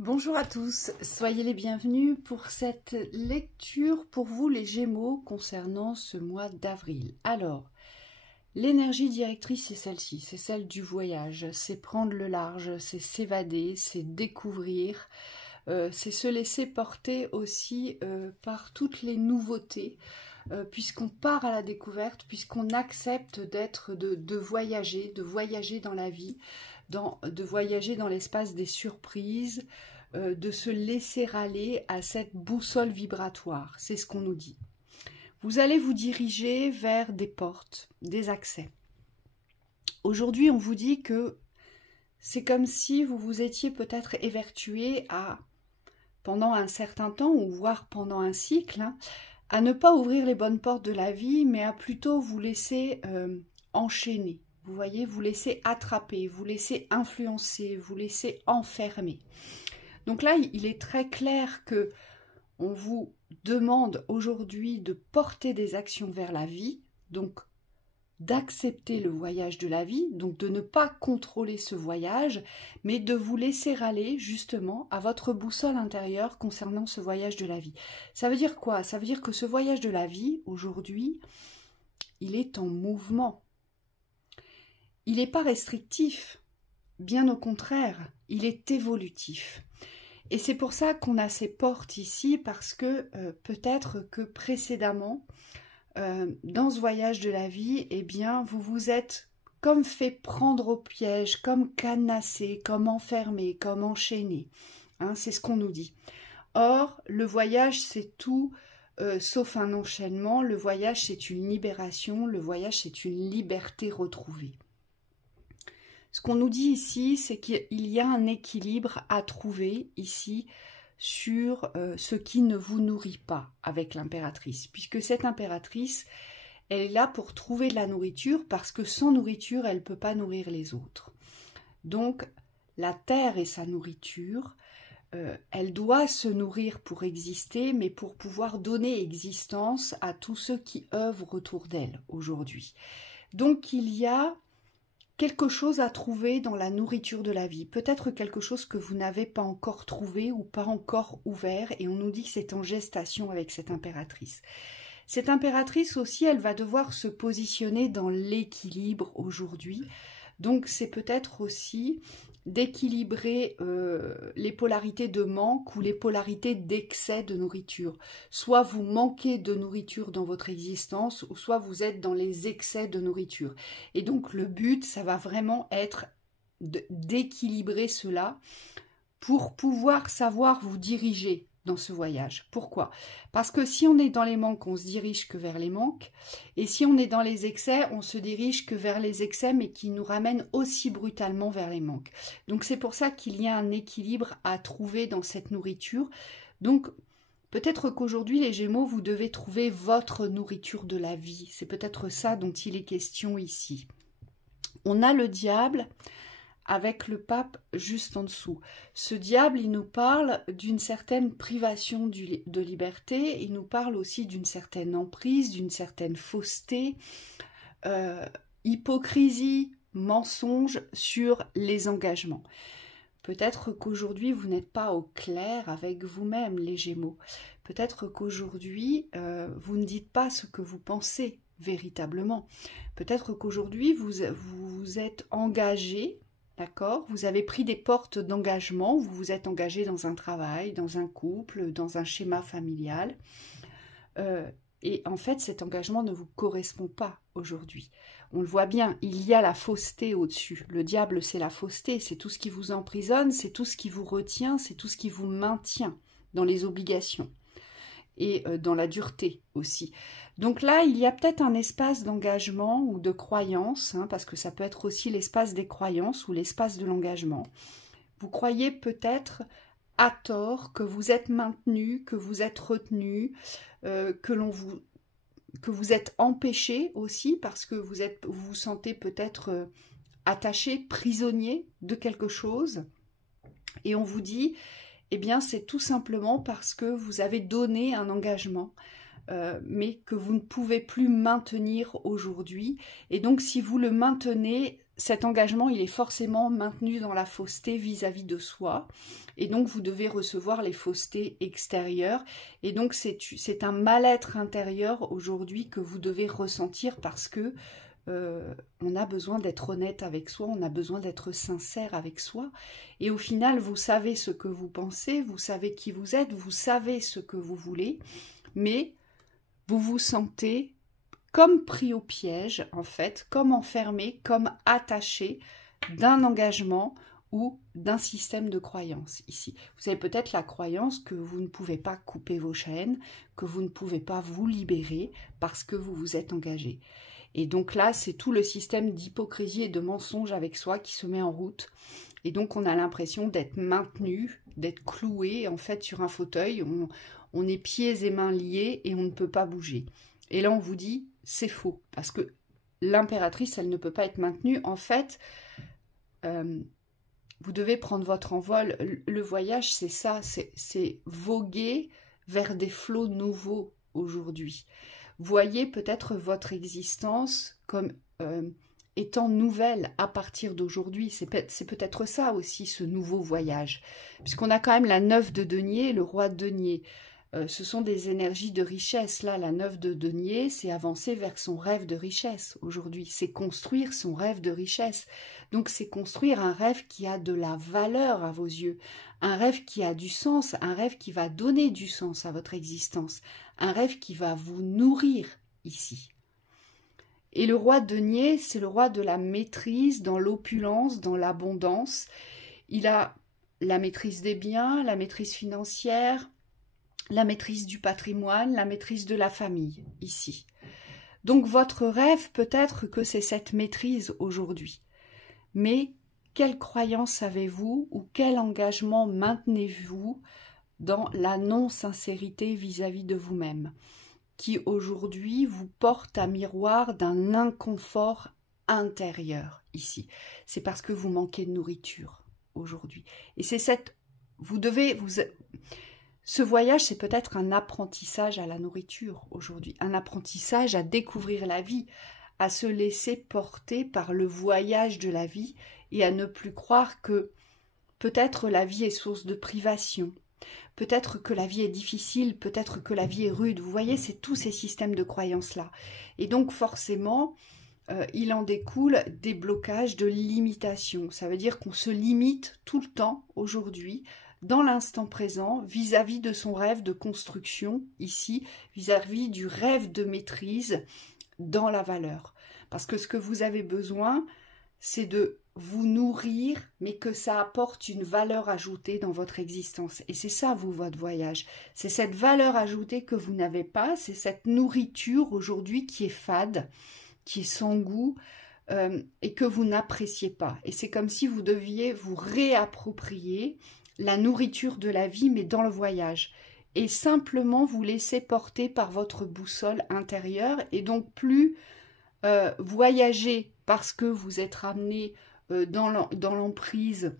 Bonjour à tous, soyez les bienvenus pour cette lecture pour vous les Gémeaux concernant ce mois d'avril. Alors, l'énergie directrice c'est celle-ci, c'est celle du voyage, c'est prendre le large, c'est s'évader, c'est découvrir, c'est se laisser porter aussi par toutes les nouveautés, puisqu'on part à la découverte, puisqu'on accepte de voyager dans la vie, de voyager dans l'espace des surprises, de se laisser aller à cette boussole vibratoire. C'est ce qu'on nous dit. Vous allez vous diriger vers des portes, des accès. Aujourd'hui, on vous dit que c'est comme si vous vous étiez peut-être évertué pendant un certain temps, ou voire pendant un cycle, à ne pas ouvrir les bonnes portes de la vie, mais à plutôt vous laisser enchaîner. Vous voyez, vous laisser attraper, vous laisser influencer, vous laisser enfermer. Donc là, il est très clair que on vous demande aujourd'hui de porter des actions vers la vie, donc d'accepter le voyage de la vie, donc de ne pas contrôler ce voyage, mais de vous laisser aller justement à votre boussole intérieure concernant ce voyage de la vie. Ça veut dire quoi? Ça veut dire que ce voyage de la vie, aujourd'hui, il est en mouvement. Il n'est pas restrictif, bien au contraire, il est évolutif. Et c'est pour ça qu'on a ces portes ici, parce que peut-être que précédemment, dans ce voyage de la vie, eh bien, vous vous êtes comme fait prendre au piège, comme cadenassé, comme enfermé, comme enchaîné. Hein, c'est ce qu'on nous dit. Or, le voyage, c'est tout, sauf un enchaînement. Le voyage, c'est une libération. Le voyage, c'est une liberté retrouvée. Ce qu'on nous dit ici, c'est qu'il y a un équilibre à trouver ici sur ce qui ne vous nourrit pas avec l'impératrice. Puisque cette impératrice, elle est là pour trouver de la nourriture, parce que sans nourriture, elle ne peut pas nourrir les autres. Donc, la terre est sa nourriture. Elle doit se nourrir pour exister, mais pour pouvoir donner existence à tous ceux qui œuvrent autour d'elle aujourd'hui. Donc, il y a quelque chose à trouver dans la nourriture de la vie, peut-être quelque chose que vous n'avez pas encore trouvé ou pas encore ouvert, et on nous dit que c'est en gestation avec cette impératrice. Cette impératrice aussi, elle va devoir se positionner dans l'équilibre aujourd'hui, donc c'est peut-être aussi d'équilibrer les polarités de manque ou les polarités d'excès de nourriture. Soit vous manquez de nourriture dans votre existence, ou soit vous êtes dans les excès de nourriture. Et donc le but, ça va vraiment être d'équilibrer cela pour pouvoir savoir vous diriger dans ce voyage. Pourquoi? Parce que si on est dans les manques, on se dirige que vers les manques, et si on est dans les excès, on se dirige que vers les excès, mais qui nous ramènent aussi brutalement vers les manques. Donc c'est pour ça qu'il y a un équilibre à trouver dans cette nourriture. Donc peut-être qu'aujourd'hui, les Gémeaux, vous devez trouver votre nourriture de la vie. C'est peut-être ça dont il est question ici. On a le diable avec le pape juste en dessous. Ce diable, il nous parle d'une certaine privation de liberté, il nous parle aussi d'une certaine emprise, d'une certaine fausseté, hypocrisie, mensonge sur les engagements. Peut-être qu'aujourd'hui, vous n'êtes pas au clair avec vous-même, les Gémeaux. Peut-être qu'aujourd'hui, vous ne dites pas ce que vous pensez véritablement. Peut-être qu'aujourd'hui, vous êtes engagé. D'accord? Vous avez pris des portes d'engagement, vous vous êtes engagé dans un travail, dans un couple, dans un schéma familial. Et en fait, cet engagement ne vous correspond pas aujourd'hui. On le voit bien, il y a la fausseté au-dessus. Le diable, c'est la fausseté, c'est tout ce qui vous emprisonne, c'est tout ce qui vous retient, c'est tout ce qui vous maintient dans les obligations. Et dans la dureté aussi. Donc là, il y a peut-être un espace d'engagement ou de croyance, hein, parce que ça peut être aussi l'espace des croyances ou l'espace de l'engagement. Vous croyez peut-être à tort que vous êtes maintenu, que vous êtes retenu, que vous êtes empêché aussi, parce que vous vous sentez peut-être attaché, prisonnier de quelque chose. Et on vous dit... Eh bien, c'est tout simplement parce que vous avez donné un engagement, mais que vous ne pouvez plus maintenir aujourd'hui. Et donc, si vous le maintenez, cet engagement, il est forcément maintenu dans la fausseté vis-à-vis de soi. Et donc, vous devez recevoir les faussetés extérieures. Et donc, c'est un mal-être intérieur aujourd'hui que vous devez ressentir parce que on a besoin d'être honnête avec soi, on a besoin d'être sincère avec soi. Et au final, vous savez ce que vous pensez, vous savez qui vous êtes, vous savez ce que vous voulez, mais vous vous sentez comme pris au piège, en fait, comme enfermé, comme attaché d'un engagement ou d'un système de croyance ici. Vous avez peut-être la croyance que vous ne pouvez pas couper vos chaînes, que vous ne pouvez pas vous libérer parce que vous vous êtes engagé. Et donc là, c'est tout le système d'hypocrisie et de mensonge avec soi qui se met en route. Et donc, on a l'impression d'être maintenu, d'être cloué, en fait, sur un fauteuil. On est pieds et mains liés et on ne peut pas bouger. Et là, on vous dit, c'est faux, parce que l'impératrice, elle ne peut pas être maintenue. En fait, vous devez prendre votre envol. Le voyage, c'est ça, c'est voguer vers des flots nouveaux aujourd'hui. Voyez peut-être votre existence comme étant nouvelle à partir d'aujourd'hui. C'est peut-être ça aussi, ce nouveau voyage. Puisqu'on a quand même la 9 de denier, le roi de denier. Ce sont des énergies de richesse. Là, la 9 de denier, c'est avancer vers son rêve de richesse aujourd'hui. C'est construire son rêve de richesse. Donc, c'est construire un rêve qui a de la valeur à vos yeux. Un rêve qui a du sens, un rêve qui va donner du sens à votre existence. Un rêve qui va vous nourrir ici. Et le roi de denier, c'est le roi de la maîtrise dans l'opulence, dans l'abondance. Il a la maîtrise des biens, la maîtrise financière, la maîtrise du patrimoine, la maîtrise de la famille, ici. Donc votre rêve, peut-être que c'est cette maîtrise aujourd'hui. Mais quelle croyance avez-vous ou quel engagement maintenez-vous dans la non-sincérité vis-à-vis de vous-même, qui aujourd'hui vous porte à miroir d'un inconfort intérieur, ici. C'est parce que vous manquez de nourriture aujourd'hui. Et c'est cette... Ce voyage, c'est peut-être un apprentissage à la nourriture aujourd'hui, un apprentissage à découvrir la vie, à se laisser porter par le voyage de la vie et à ne plus croire que peut-être la vie est source de privation, peut-être que la vie est difficile, peut-être que la vie est rude. Vous voyez, c'est tous ces systèmes de croyances-là. Et donc forcément, il en découle des blocages de limitation. Ça veut dire qu'on se limite tout le temps aujourd'hui, dans l'instant présent, vis-à-vis de son rêve de construction, ici, vis-à-vis du rêve de maîtrise dans la valeur. Parce que ce que vous avez besoin, c'est de vous nourrir, mais que ça apporte une valeur ajoutée dans votre existence. Et c'est ça, vous, votre voyage. C'est cette valeur ajoutée que vous n'avez pas, c'est cette nourriture aujourd'hui qui est fade, qui est sans goût, et que vous n'appréciez pas. Et c'est comme si vous deviez vous réapproprier la nourriture de la vie, mais dans le voyage. Et simplement vous laisser porter par votre boussole intérieure et donc plus voyager parce que vous êtes ramené dans l'emprise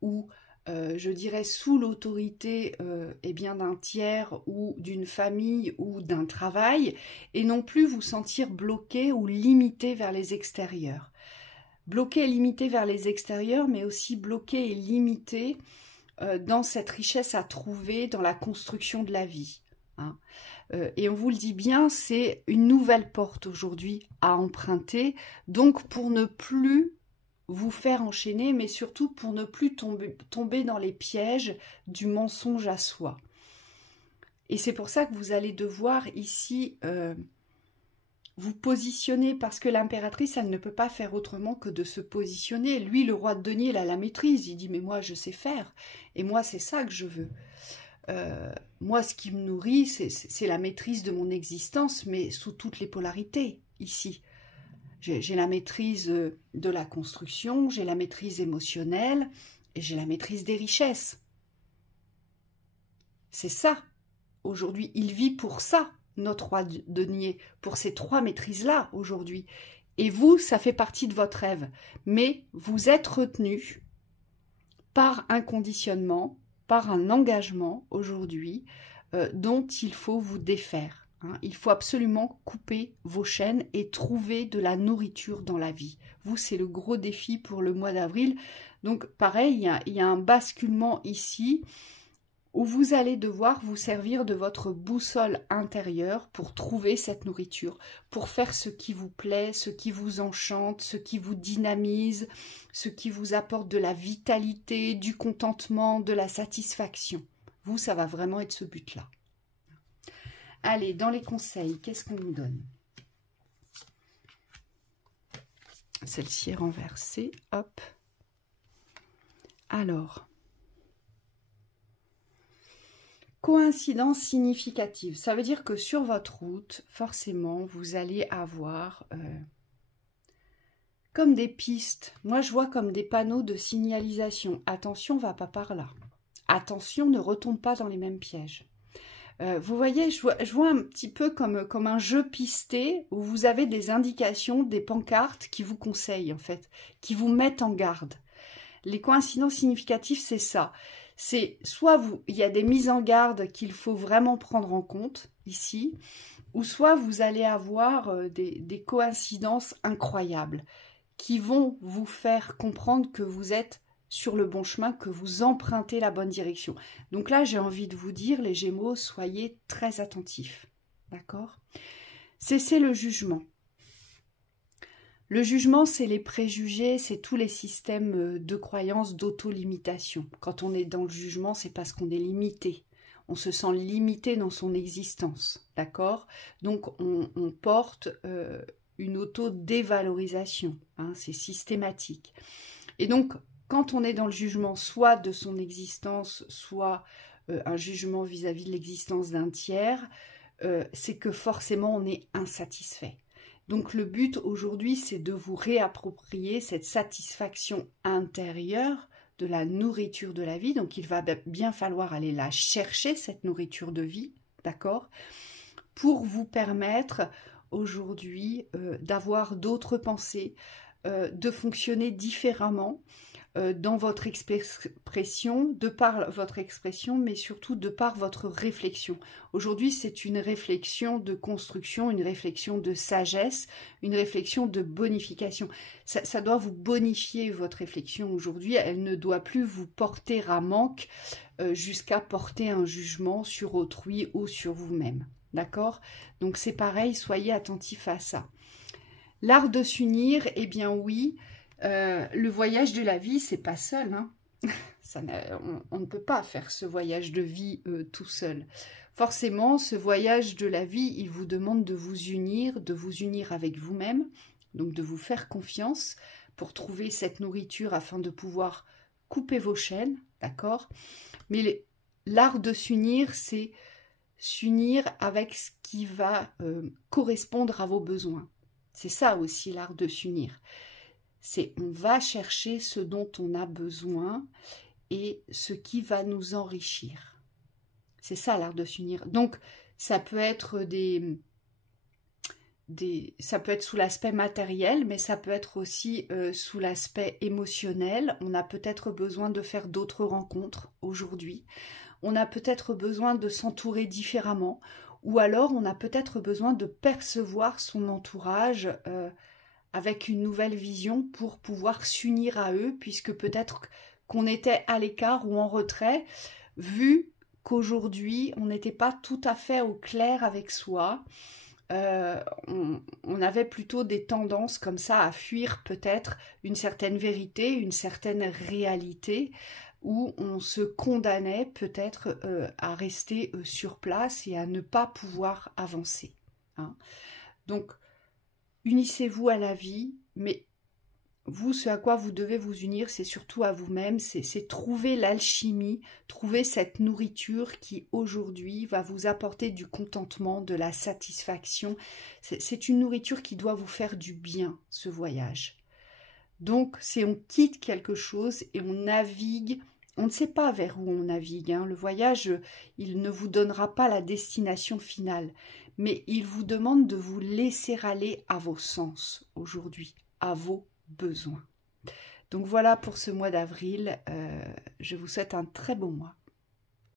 ou je dirais sous l'autorité d'un tiers ou d'une famille ou d'un travail et non plus vous sentir bloqué ou limité vers les extérieurs. Bloqué et limité vers les extérieurs, mais aussi bloqué et limité dans cette richesse à trouver dans la construction de la vie. Hein. Et on vous le dit bien, c'est une nouvelle porte aujourd'hui à emprunter, donc pour ne plus vous faire enchaîner, mais surtout pour ne plus tomber dans les pièges du mensonge à soi. Et c'est pour ça que vous allez devoir ici... vous positionner, parce que l'impératrice, elle ne peut pas faire autrement que de se positionner. Lui, le roi de denier, il a la maîtrise. Il dit, mais moi, je sais faire. Et moi, c'est ça que je veux. Moi, ce qui me nourrit, c'est la maîtrise de mon existence, mais sous toutes les polarités, ici. J'ai la maîtrise de la construction, j'ai la maîtrise émotionnelle, et j'ai la maîtrise des richesses. C'est ça. Aujourd'hui, il vit pour ça. Notre roi de denier, pour ces trois maîtrises-là aujourd'hui. Et vous, ça fait partie de votre rêve. Mais vous êtes retenu par un conditionnement, par un engagement aujourd'hui dont il faut vous défaire. hein. Il faut absolument couper vos chaînes et trouver de la nourriture dans la vie. Vous, c'est le gros défi pour le mois d'avril. Donc, pareil, il y a un basculement ici où vous allez devoir vous servir de votre boussole intérieure pour trouver cette nourriture, pour faire ce qui vous plaît, ce qui vous enchante, ce qui vous dynamise, ce qui vous apporte de la vitalité, du contentement, de la satisfaction. Vous, ça va vraiment être ce but-là. Allez, dans les conseils, qu'est-ce qu'on nous donne? Celle-ci est renversée, hop. Alors, coïncidence significative, ça veut dire que sur votre route, forcément, vous allez avoir comme des pistes. Moi, je vois comme des panneaux de signalisation. Attention, va pas par là. Attention, ne retombe pas dans les mêmes pièges. Vous voyez, je vois un petit peu comme un jeu pisté où vous avez des indications, des pancartes qui vous conseillent, en fait, qui vous mettent en garde. Les coïncidences significatives, c'est ça. C'est soit il y a des mises en garde qu'il faut vraiment prendre en compte ici, ou soit vous allez avoir des coïncidences incroyables qui vont vous faire comprendre que vous êtes sur le bon chemin, que vous empruntez la bonne direction. Donc là, j'ai envie de vous dire, les Gémeaux, soyez très attentifs. D'accord? Cessez le jugement. Le jugement, c'est les préjugés, c'est tous les systèmes de croyances, d'auto-limitation. Quand on est dans le jugement, c'est parce qu'on est limité. On se sent limité dans son existence, d'accord? Donc, on porte une auto-dévalorisation, hein, c'est systématique. Et donc, quand on est dans le jugement, soit de son existence, soit un jugement vis-à-vis de l'existence d'un tiers, c'est que forcément, on est insatisfait. Donc le but aujourd'hui, c'est de vous réapproprier cette satisfaction intérieure de la nourriture de la vie. Donc il va bien falloir aller la chercher, cette nourriture de vie, d'accord, pour vous permettre aujourd'hui d'avoir d'autres pensées, de fonctionner différemment dans votre expression, de par votre expression, mais surtout de par votre réflexion. Aujourd'hui, c'est une réflexion de construction, une réflexion de sagesse, une réflexion de bonification. Ça doit vous bonifier votre réflexion aujourd'hui. Elle ne doit plus vous porter à manque jusqu'à porter un jugement sur autrui ou sur vous-même. D'accord? Donc c'est pareil, soyez attentifs à ça. L'art de s'unir, eh bien oui, le voyage de la vie, c'est pas seul, hein. On ne peut pas faire ce voyage de vie tout seul. Forcément, ce voyage de la vie, il vous demande de vous unir avec vous-même, donc de vous faire confiance pour trouver cette nourriture afin de pouvoir couper vos chaînes, d'accord? Mais l'art de s'unir, c'est s'unir avec ce qui va correspondre à vos besoins. C'est ça aussi l'art de s'unir. C'est on va chercher ce dont on a besoin et ce qui va nous enrichir. C'est ça l'art de s'unir. Donc ça peut être ça peut être sous l'aspect matériel, mais ça peut être aussi sous l'aspect émotionnel. On a peut-être besoin de faire d'autres rencontres aujourd'hui. On a peut-être besoin de s'entourer différemment. Ou alors on a peut-être besoin de percevoir son entourage avec une nouvelle vision pour pouvoir s'unir à eux, puisque peut-être qu'on était à l'écart ou en retrait, vu qu'aujourd'hui, on n'était pas tout à fait au clair avec soi. On avait plutôt des tendances comme ça à fuir peut-être une certaine vérité, une certaine réalité, où on se condamnait peut-être à rester sur place et à ne pas pouvoir avancer. Hein. Donc, unissez-vous à la vie, mais vous, ce à quoi vous devez vous unir, c'est surtout à vous-même, c'est trouver l'alchimie, trouver cette nourriture qui aujourd'hui va vous apporter du contentement, de la satisfaction. C'est une nourriture qui doit vous faire du bien, ce voyage. Donc, c'est on quitte quelque chose et on navigue. On ne sait pas vers où on navigue. Hein. Le voyage, il ne vous donnera pas la destination finale. Mais il vous demande de vous laisser aller à vos sens aujourd'hui, à vos besoins. Donc voilà pour ce mois d'avril. Je vous souhaite un très bon mois.